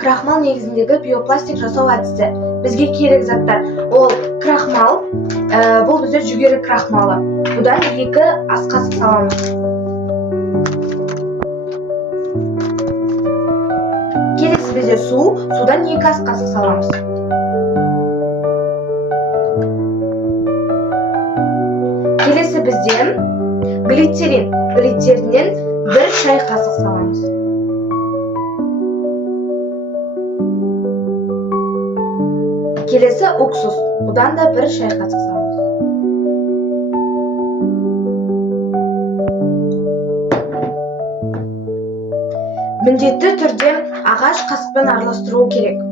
Крахмал негізіндегі биопластик жасау әдісі. Бізге керек заттар ол крахмал, бұл бізде жүгері крахмалы. Бұдан 2 ас қасық саламыз. Келесі бізде судан 2 ас қасық саламыз. Келесі бізде глицериннен 1 шай қасық саламыз. Келесі уксус, бұдан да 1 шай қасық саламыз. Міндетті түрде ағаш қасықпен араластыру керек.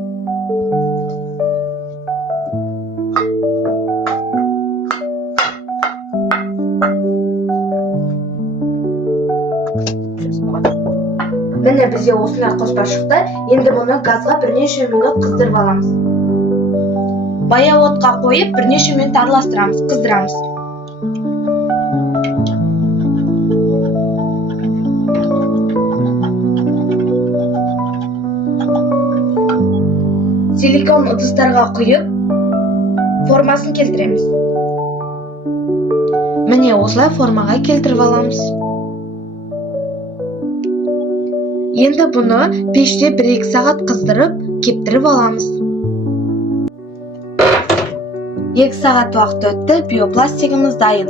Міне бізде осындай қоспа шықты. Енді мұны газға бірнеше минут қыздырып аламыз. Баяу отқа қойып, бірнеше минут араластырамыз, қыздырамыз. Силикон ыдыстарға құйып, формасын келтіреміз. Міне осылай формаға келтіріп аламыз. Енді бұны пеште 1-2 сағат қыздырып, кептіріп аламыз. 2 сағат уақыт өтті, биопластигіміз дайын.